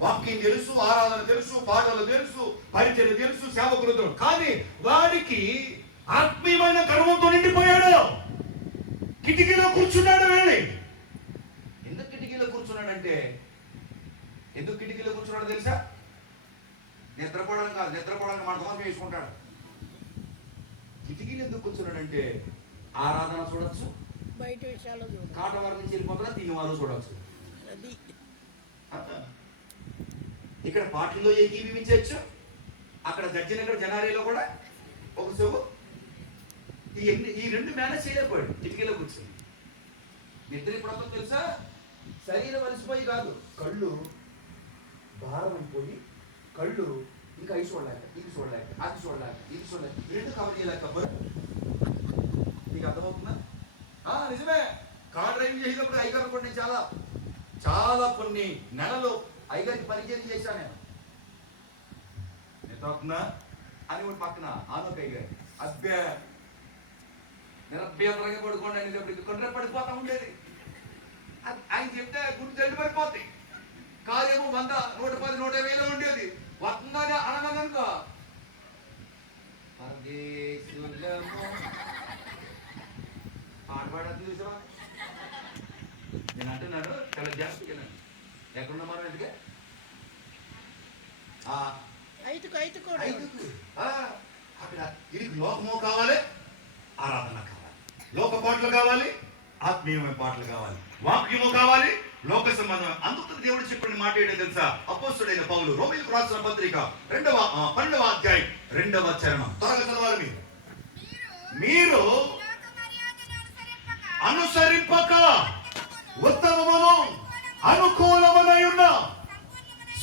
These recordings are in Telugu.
వాక్యం తెలుసు ఆరాధన తెలుసు పాటలు తెలుసు పరిచయం తెలుసు సేవకులు తెలుసు. కానీ వాడికి ఆత్మీయమైన గర్వంతో నిండిపోయాడు. కిటికీలో కూర్చున్నాడు వెళ్ళి ఎందుకు కిటికీలో కూర్చున్నాడంటే? ఎందుకు కిటికీలో కూర్చున్నాడో తెలుసా? నిద్రపోవడం కాదు నిద్రపోవడానికి మన దోమ వేసుకుంటాడు కిటికీలు ఎందుకు కూర్చున్నాడంటే ఆరాధన చూడొచ్చు. బయట విషయాలు చూడు కాటవారి నుంచి వెళ్ళిపోతున్నా తినేవారు చూడొచ్చు. ఇక్కడ పాటల్లో ఏకీభవించవచ్చు అక్కడ గర్జనగర్ జనారీలో కూడా ఒక సొగు ఈ ఎన్ని ఈ రెండు మేనేజ్ చేయలేకపోయాడు. కిటికీలో కూర్చొని. నిద్ర ఇప్పుడు తెలుసా? శరీరం అలసిపోయి కాదు. కళ్ళు భారం అయిపోయి కళ్ళు ఇంకా అవి చూడలేక ఇది చూడలేక అది చూడలేక ఇది చూడలేక రెండు కవర్ చేయలేక నీకు అర్థమవుతుందా? నిజమే. కార్ డ్రైవింగ్ చేసేటప్పుడు ఐ కొన్ని చాలా. చాలా కొన్ని నెలలు ఐగారికి పరిచయం చేశాను నేను. నిద్రవుతుందా అని ఒకటి పక్కన ఆనొక ఐగారి అబ్బే నిరభ్యంతరంగా పడుకోండి అనేటప్పటికి కొండ్ర పడిపోతా ఉండేది. ఆయన చెప్తే గుర్తు తల్లి పడిపోతాయి కాదేమో వంద నూట పది నూట ఇరవైలో ఉండేది. వస్తుందని అనగదనుకో పాట పాడద్దు చూసావా? నేను అంటున్నాడు చాలా జాగ్రత్తగా వినండి. ఎక్కడున్నా మనం ఎందుకే ఐదుకు ఐదుకు అక్కడ వీరికి లోకము కావాలి ఆరాధన కావాలి. లోక పాటలు కావాలి ఆత్మీయమైన పాటలు కావాలి. వాక్యము కావాలి లోక సంబంధం. అందుకు దేవుడు చెప్పిన మాట ఏంటో తెలుసా? అపోస్తుడైన పౌలు రోమిలకు రాసిన పత్రిక రెండవ ఆ, పన్నెండవ అధ్యాయం రెండవ చరణం. త్వరగా చదవాలి మీరు. మీరు అనుసరింపక అనుకూలమనయున్న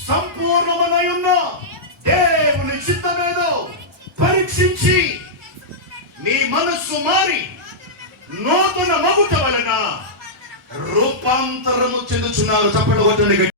సంపూర్ణమనయున్న దేవుని చిత్తమేదో పరీక్షించి నీ మనస్సు మారి నూతన మగుట వలన రూపాంతరము చెందుచున్నారు. చెప్పడం